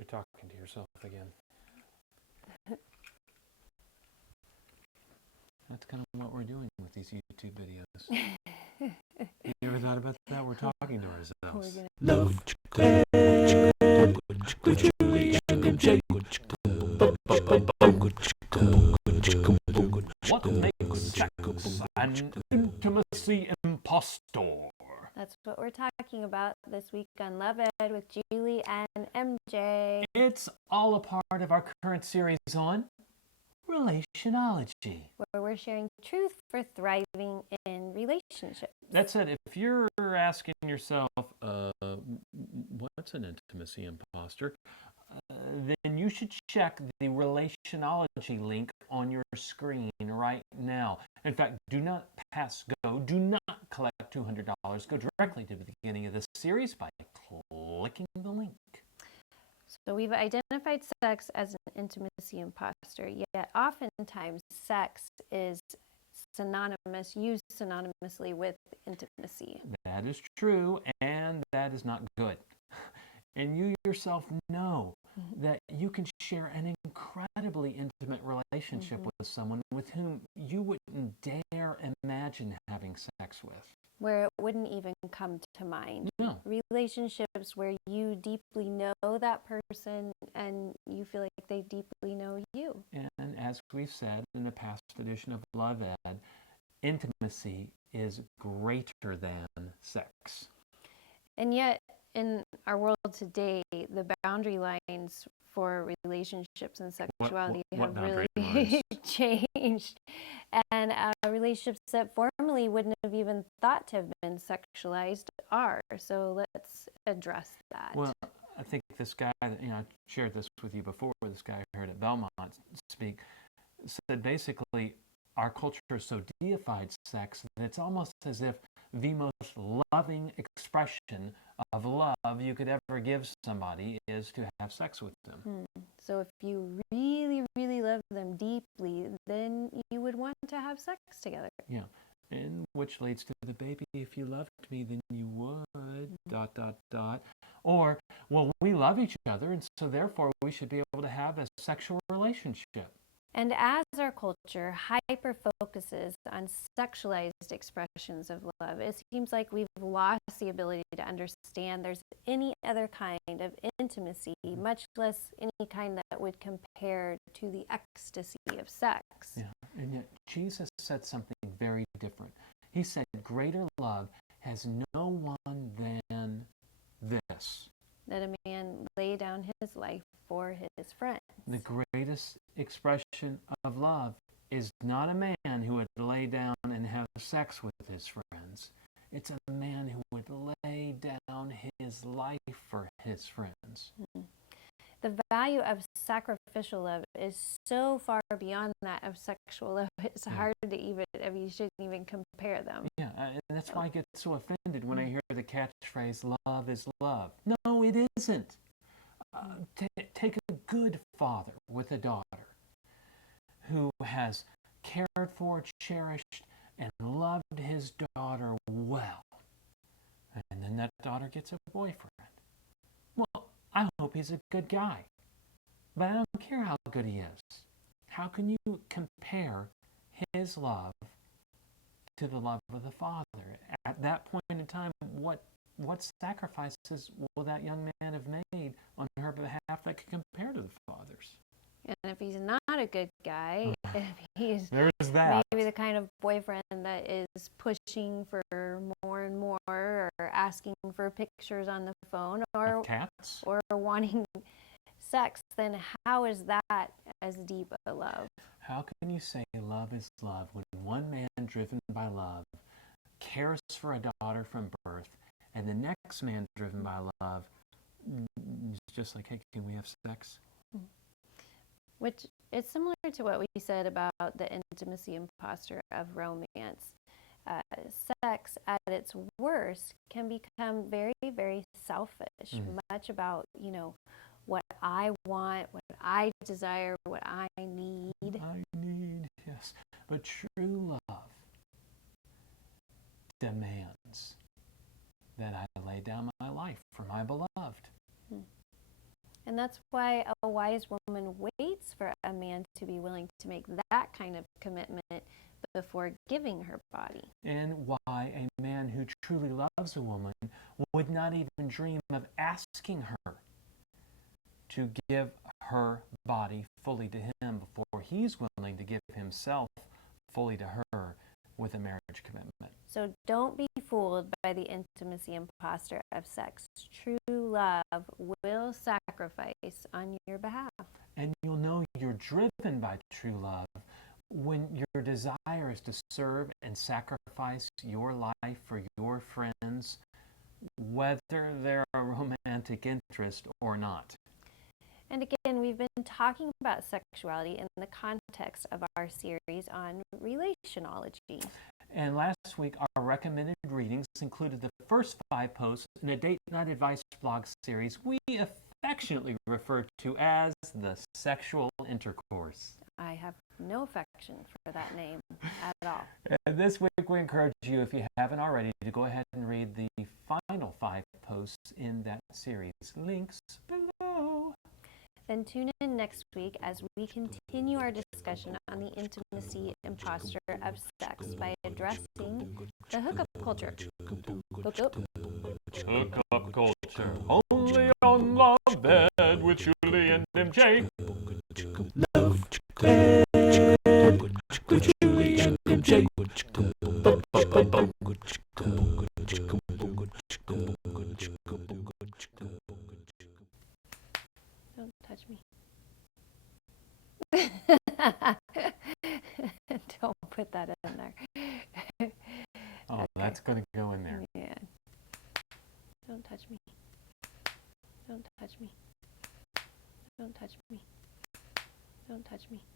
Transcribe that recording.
You're talking to yourself again. That's kind of what we're doing with these YouTube videos. You ever thought about that? We're talking to ourselves. Love with Julie and MJ. What makes sex an intimacy impostor? That's what we're talking about this week on Love Ed with Julie and MJ. It's all a part of our current series on relationology, where we're sharing truth for thriving in relationships. That said, if you're asking yourself, what's an intimacy imposter? Then you should check the relationology link on your screen right now. In fact, do not pass go. Do not collect $200. Go directly to the beginning of this series by clicking the link. So we've identified sex as an intimacy imposter, yet oftentimes sex is used synonymously with intimacy. That is true, and that is not good. And you yourself know that you can share an incredibly intimate relationship with someone with whom you wouldn't dare imagine having sex with. Where it wouldn't even come to mind. No. Relationships where you deeply know that person and you feel like they deeply know you. And as we've said in the past edition of Love Ed, intimacy is greater than sex. And yet, in our world today, the boundary lines for relationships and sexuality have really changed. And relationships that formerly wouldn't have even thought to have been sexualized are. So let's address that. Well, I think this guy, I shared this with you before, this guy I heard at Belmont speak, said basically our culture is so deified sex that it's almost as if the most loving expression of love you could ever give somebody is to have sex with them. So if you really, really love them deeply, then you would want to have sex together. Yeah, and which leads to the baby, if you loved me, then you would, ... Or, well, we love each other, and so therefore we should be able to have a sexual relationship. And as our culture hyper-focuses on sexualized expressions of love, it seems like we've lost the ability to understand there's any other kind of intimacy, much less any kind that would compare to the ecstasy of sex. Yeah, and yet Jesus said something very different. He said, greater love has no one than this. That a man lay down his life for his friends. The greatest expression of love is not a man who would lay down and have sex with his friends. It's a man who would lay down his life for his friends. The value of sacrificial love is so far beyond that of sexual love. It's hard to even, you shouldn't even compare them. Yeah, and that's why I get so offended when I hear the catchphrase, love is love. No, it isn't. Take a good father with a daughter who has cared for, cherished, and loved his daughter well. And then that daughter gets a boyfriend. Well, I hope he's a good guy. But I don't care how good he is. How can you compare his love to the love of the father? At that point in time, what sacrifices will that young man have made on her behalf that could compare to the father's? And if he's not a good guy, if he's maybe the kind of boyfriend that is pushing for more and more, or asking for pictures on the phone, or cats, or wanting sex, then how is that as deep a love? How can you say love is love when one man driven by love cares for a daughter from birth, and the next man driven by love is just like, hey, can we have sex? Which is similar to what we said about the intimacy imposter of romance. Sex at its worst can become very, very selfish, much about, what I want, what I desire, what I need. Yes. But true love demands that I lay down my life for my beloved. And that's why a wise woman waits for a man to be willing to make that kind of commitment before giving her body. And why a man who truly loves a woman would not even dream of asking her to give her body fully to him before he's willing to give himself fully to her with a marriage commitment. So don't be fooled by the intimacy imposter of sex. True love will sacrifice on your behalf. And you'll know you're driven by true love when your desire is to serve and sacrifice your life for your friends, whether they're a romantic interest or not. And again, we've been talking about sexuality in the context of our series on relationology. And last week, our recommended readings included the first 5 posts in a Date Night Advice blog series we affectionately refer to as the sexual intercourse. I have no affection for that name at all. And this week, we encourage you, if you haven't already, to go ahead and read the final 5 posts in that series. Links below. Then tune in next week as we continue our discussion on the intimacy imposter of sex by addressing the hookup culture. Hookup. Hookup culture. Only on Love Ed with Julie and MJ. Love Ed with Julie and MJ. Don't touch me. Don't put that in there. Oh, Okay. that's going to go in there. Yeah. Don't touch me. Don't touch me. Don't touch me. Don't touch me.